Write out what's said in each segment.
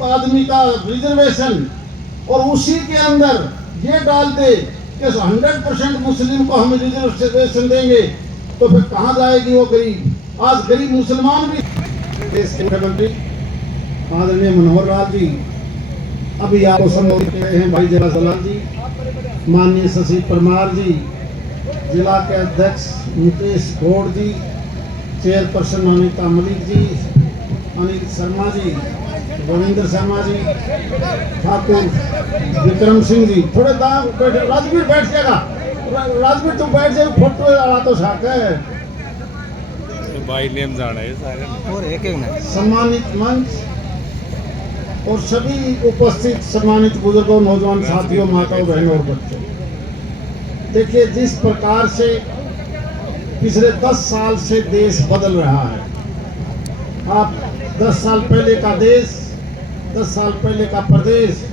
गरीब आदमी का रिजर्वेशन और उसी के अंदर ये डाल दे कि 100% मुस्लिम को हम रिजर्वेशन देंगे, तो फिर कहाँ जाएगी वो गरीब? आज गरीब मुसलमान भी। देश के मुख्यमंत्री आदरणीय मनोहर लाल जी अभी आपको संबोधित कर रहे हैं, भाई जवाहरलाल जी, माननीय शशि परमार जी, जिला के अध्यक्ष मुकेश गौड़ जी, चेयरपर्सन अनिता मलिक जी, अनिल शर्मा जी, रविंद्र शर्मा जी, ठाकुर विक्रम सिंह जी, थोड़े दाम बैठे। राजवीर बैठ जाएगा, राजवीर तुम बैठ जाए, फोटो आ तो शाक है भाई नेम जाना है सारे और एक ना सम्मानित मंच और सभी उपस्थित सम्मानित बुजुर्गों, नौजवान साथियों, माताओं, बहनों और बच्चों, देखिए जिस प्रकार से पिछले 10 साल से देश बदल रहा है। आप 10 साल पहले का देश, 10 साल पहले का प्रदेश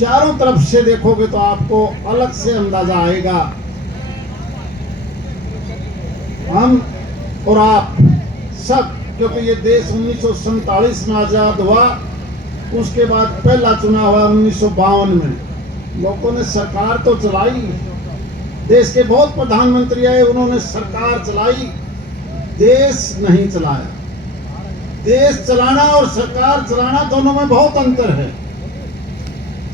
चारों तरफ से देखोगे तो आपको अलग से अंदाजा आएगा। हम और आप सब, क्योंकि ये देश 1947 में आजाद हुआ, उसके बाद पहला चुनाव हुआ 1952 में। लोगों ने सरकार तो चलाई, देश के बहुत प्रधानमंत्री आए, उन्होंने सरकार चलाई, देश नहीं चलाया। देश चलाना और सरकार चलाना दोनों में बहुत अंतर है।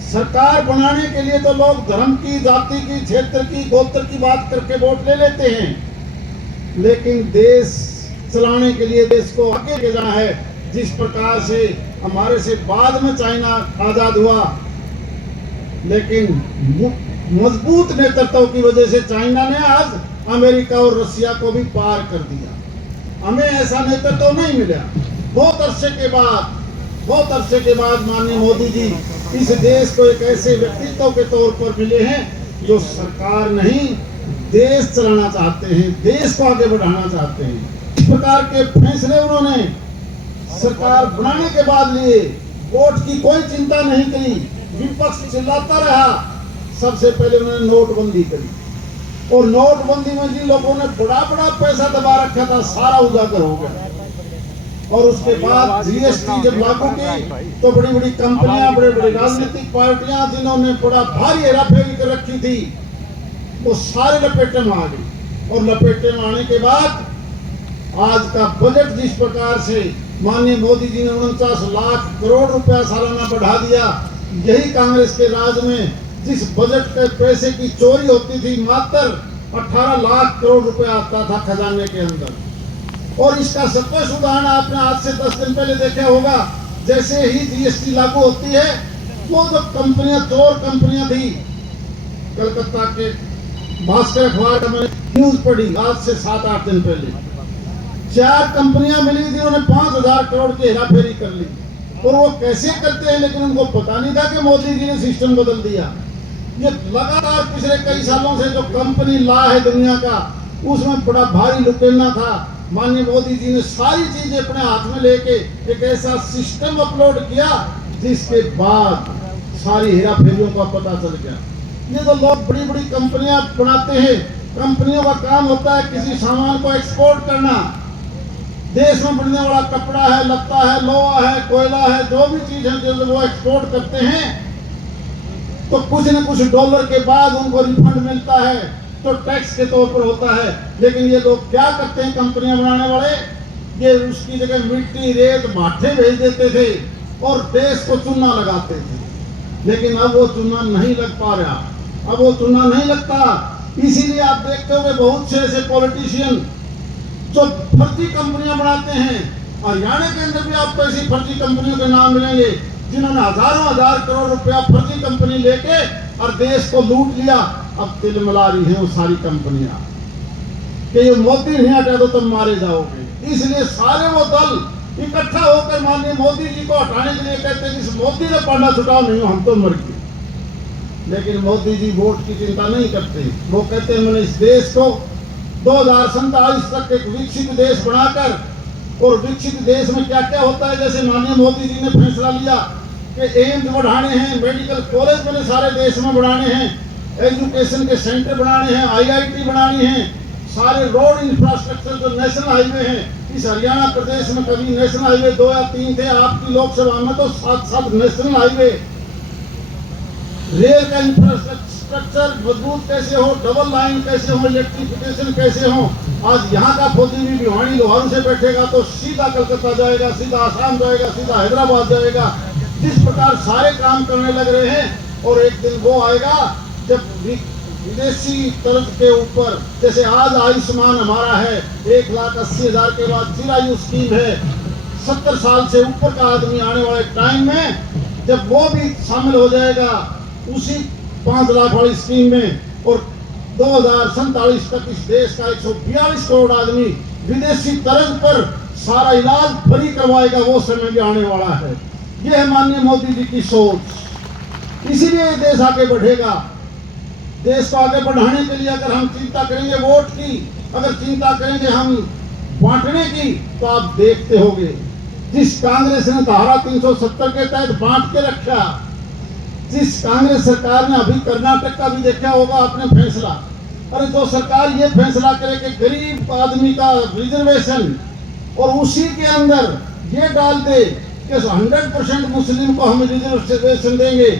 सरकार बनाने के लिए तो लोग धर्म की, जाति की, क्षेत्र की, गोत्र की बात करके वोट ले लेते हैं, लेकिन देश चलाने के लिए देश को आगे ले जाना है। जिस प्रकार से हमारे से बाद में चाइना आजाद हुआ, लेकिन मजबूत नेतृत्व की वजह से चाइना ने आज अमेरिका और रसिया को भी पार कर दिया। हमें ऐसा नेतृत्व नहीं मिला। बहुत अरसे के बाद माननीय मोदी जी इस देश को एक ऐसे व्यक्तित्व के तौर पर मिले हैं जो सरकार नहीं, देश चलाना चाहते हैं, देश को आगे बढ़ाना चाहते हैं। इस प्रकार के फैसले उन्होंने सरकार बनाने के बाद लिए। वोट की कोई चिंता नहीं करी, विपक्ष चिल्लाता रहा। सबसे पहले उन्होंने नोटबंदी करी, और नोटबंदी में जिन लोगों ने बड़ा बड़ा पैसा दबा रखा था, सारा उजागर हो गया। और उसके बाद जीएसटी जब लागू की तो बड़ी बड़ी कंपनियां, बड़े बड़े राजनीतिक पार्टियां जिन्होंने बड़ा भारी हेराफेरी कर रखी थी, वो सारे लपेटे में आ गई। और लपेटे में आने के बाद आज का बजट जिस प्रकार से माननीय मोदी जी ने 49 लाख करोड़ रुपया सालाना बढ़ा दिया, यही कांग्रेस के राज में जिस बजट के पैसे की चोरी होती थी, मात्र 18 लाख करोड़ रुपया आता था खजाने के अंदर। और इसका सबसे उदाहरण आपने आज से 10 दिन पहले देखा होगा। जैसे ही जीएसटी लागू होती है, वो जो कंपनियां, चोर कंपनियां थी, कलकत्ता के भास्कर अखबार का मैंने न्यूज पढ़ी आज से 7-8 दिन पहले, 4 कंपनियां मिली थी, उन्होंने 5000 करोड़ की हेराफेरी कर ली। और वो कैसे करते हैं, लेकिन उनको पता नहीं था कि मोदी जी ने सिस्टम बदल दिया। ये लगातार पिछले कई सालों से जो कंपनी ला है दुनिया का, उसमें बड़ा भारी लुटेरा था। माननीय मोदी जी ने सारी चीजें अपने हाथ में लेके एक ऐसा सिस्टम अपलोड किया, जिसके बाद सारी हेराफेरियों का पता चल गया। ये तो लोग बड़ी बड़ी कंपनियां बनाते हैं, कंपनियों का काम होता है किसी सामान को एक्सपोर्ट करना। देश में बनने वाला कपड़ा है, लत्ता है, लोहा है, कोयला है, जो भी चीज है जो वो एक्सपोर्ट करते हैं, तो कुछ न कुछ डॉलर के बाद उनको रिफंड मिलता है, तो टैक्स के तौर पर होता है। लेकिन ये लोग क्या करते हैं, कंपनियां बनाने वाले, ये उसकी जगह मिट्टी, रेत, माठे भेज देते थे और देश को चूना लगाते थे। लेकिन अब वो चूना नहीं लग पा रहा, अब वो चूना नहीं लगता। इसीलिए आप देखते होंगे बहुत से ऐसे पॉलिटिशियन जो फर्जी कंपनियां बनाते हैं। हरियाणा के अंदर भी आपको ऐसी फर्जी कंपनियों के नाम मिलेंगे, जिन्होंने हजारों हजार करोड़ रुपया फर्जी कंपनी लेके और देश को लूट लिया। अब तिलमिला रही है वो सारी कंपनियां कि ये मोदी नहीं हटा तो तुम मारे जाओगे। इसलिए सारे वो दल इकट्ठा होकर माननीय मोदी जी को हटाने के लिए कहते हैं, जिस मोदी ने पांडा छुटाओ, नहीं हम तो मर गए। लेकिन मोदी जी वोट की चिंता नहीं करते। वो कहते हैं मैंने इस देश को 2047 तक एक विकसित देश बनाकर, और विकसित देश में क्या क्या होता है, जैसे माननीय मोदी जी ने फैसला लिया कि एम्स बढ़ाने हैं, मेडिकल कॉलेज मैंने सारे देश में बढ़ाने हैं, एजुकेशन के सेंटर बनाने हैं, IIT बनानी है, सारे रोड इंफ्रास्ट्रक्चर जो नेशनल हाईवे हैं इस हरियाणा प्रदेश में कभी नेशनल हाईवे 2 या 3 थे, आपकी लोकसभा में तो 7 नेशनल हाईवे। रेल का इंफ्रास्ट्रक्चर मजबूत कैसे हो, डबल लाइन कैसे हो, इलेक्ट्रिफिकेशन कैसे हो। आज यहाँ का फौजी भी भिवानी लोहारू से बैठेगा तो सीधा कलकत्ता जाएगा, सीधा आसाम जाएगा, सीधा हैदराबाद जाएगा। जिस प्रकार सारे काम करने लग रहे हैं, और एक दिन वो आएगा जब विदेशी तर्ज के ऊपर, जैसे आज आयुष्मान हमारा है 1,80,000 के बाद चिरायु स्कीम है, 70 साल से ऊपर का आदमी आने वाले टाइम में जब वो भी शामिल हो जाएगा उसी 5 लाख वाली स्कीम में, और 2047 तक इस देश का 142 करोड़ आदमी विदेशी तर्ज पर सारा इलाज फ्री करवाएगा, वो समय भी आने वाला है। ये है माननीय मोदी जी की सोच। इसीलिए देश आगे बढ़ेगा। देश को आगे बढ़ाने के लिए अगर हम चिंता करेंगे वोट की, अगर चिंता करेंगे हम बांटने की, तो आप देखते होंगे जिस कांग्रेस ने धारा 370 के तहत बांट के रखा, जिस कांग्रेस सरकार ने अभी कर्नाटक का भी देखा होगा आपने फैसला, अरे जो सरकार ये फैसला करे कि गरीब आदमी का रिजर्वेशन, और उसी के अंदर ये डाल दे कि 100% मुस्लिम को हम रिजर्वेशन देंगे,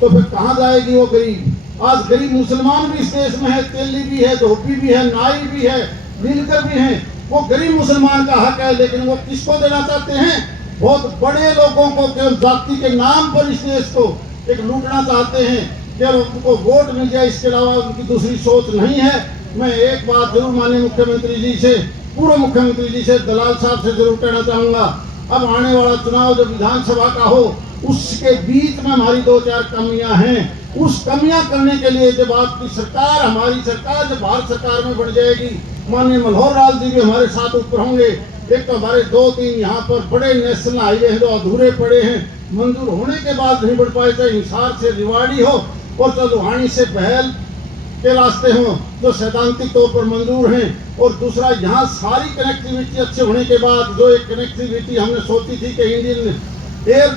तो फिर कहाँ जाएगी वो गरीब। आज गरीब मुसलमान भी इस देश में है, तेली भी है, धोबी भी है, नाई भी है, नीलकर भी है। वो गरीब मुसलमान का हक है, लेकिन वो किसको देना चाहते हैं? बहुत बड़े लोगों को, केवल जाति के नाम पर इस देश को एक लूटना चाहते हैं, केवल उनको वोट मिल जाए, इसके अलावा उनकी दूसरी सोच नहीं है। मैं एक बात जरूर माननीय मुख्यमंत्री जी से, पूर्व मुख्यमंत्री जी से, दलाल साहब से जरूर कहना चाहूंगा, अब आने वाला चुनाव जब विधानसभा का हो, उसके बीच में हमारी 2-4 कमियां हैं। उस कमियां करने के लिए जब आपकी सरकार, हमारी सरकार जब भारत सरकार में बन जाएगी, माननीय मनोहर लाल जी भी हमारे साथ ऊपर होंगे। एक तो हमारे 2-3 यहाँ पर बड़े नेशनल हाईवे हैं जो अधूरे पड़े हैं, मंजूर होने के बाद नहीं बढ़ पाए, चाहे हिसार से रिवाड़ी हो और चलुहानी से बहल के रास्ते हों जो सैद्धांतिक तौर पर मंजूर हैं, और दूसरा यहाँ सारी कनेक्टिविटी अच्छे होने के बाद जो एक कनेक्टिविटी हमने सोची थी कि इंडियन एयर,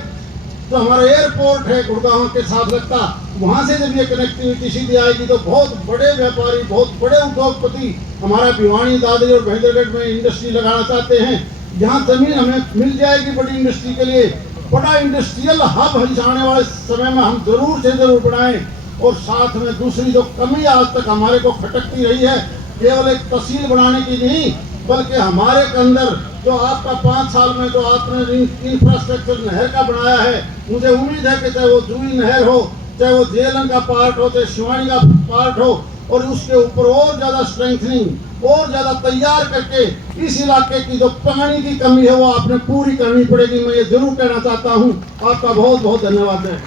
जो हमारा एयरपोर्ट है गुड़गांव के साथ लगता, वहाँ से जब ये कनेक्टिविटी सीधी आएगी तो बहुत बड़े व्यापारी, बहुत बड़े उद्योगपति हमारा भिवानी, दादरी और महेंद्रगढ़ में इंडस्ट्री लगाना चाहते हैं। यहाँ जमीन हमें मिल जाएगी बड़ी इंडस्ट्री के लिए। बड़ा इंडस्ट्रियल हब आने वाले समय में हम जरूर से जरूर बनाएं। और साथ में दूसरी जो कमी आज तक हमारे को खटकती रही है, केवल एक तहसील बनाने की नहीं, बल्कि हमारे के अंदर जो आपका 5 साल में जो आपने इंफ्रास्ट्रक्चर नहर का बनाया है, मुझे उम्मीद है कि चाहे वो जुई नहर हो, चाहे वो जेलन का पार्ट हो, चाहे शिवानी का पार्ट हो, और उसके ऊपर और ज्यादा स्ट्रेंथनिंग और ज्यादा तैयार करके इस इलाके की जो पानी की कमी है वो आपने पूरी करनी पड़ेगी। मैं ये जरूर कहना चाहता हूँ। आपका बहुत बहुत धन्यवाद है।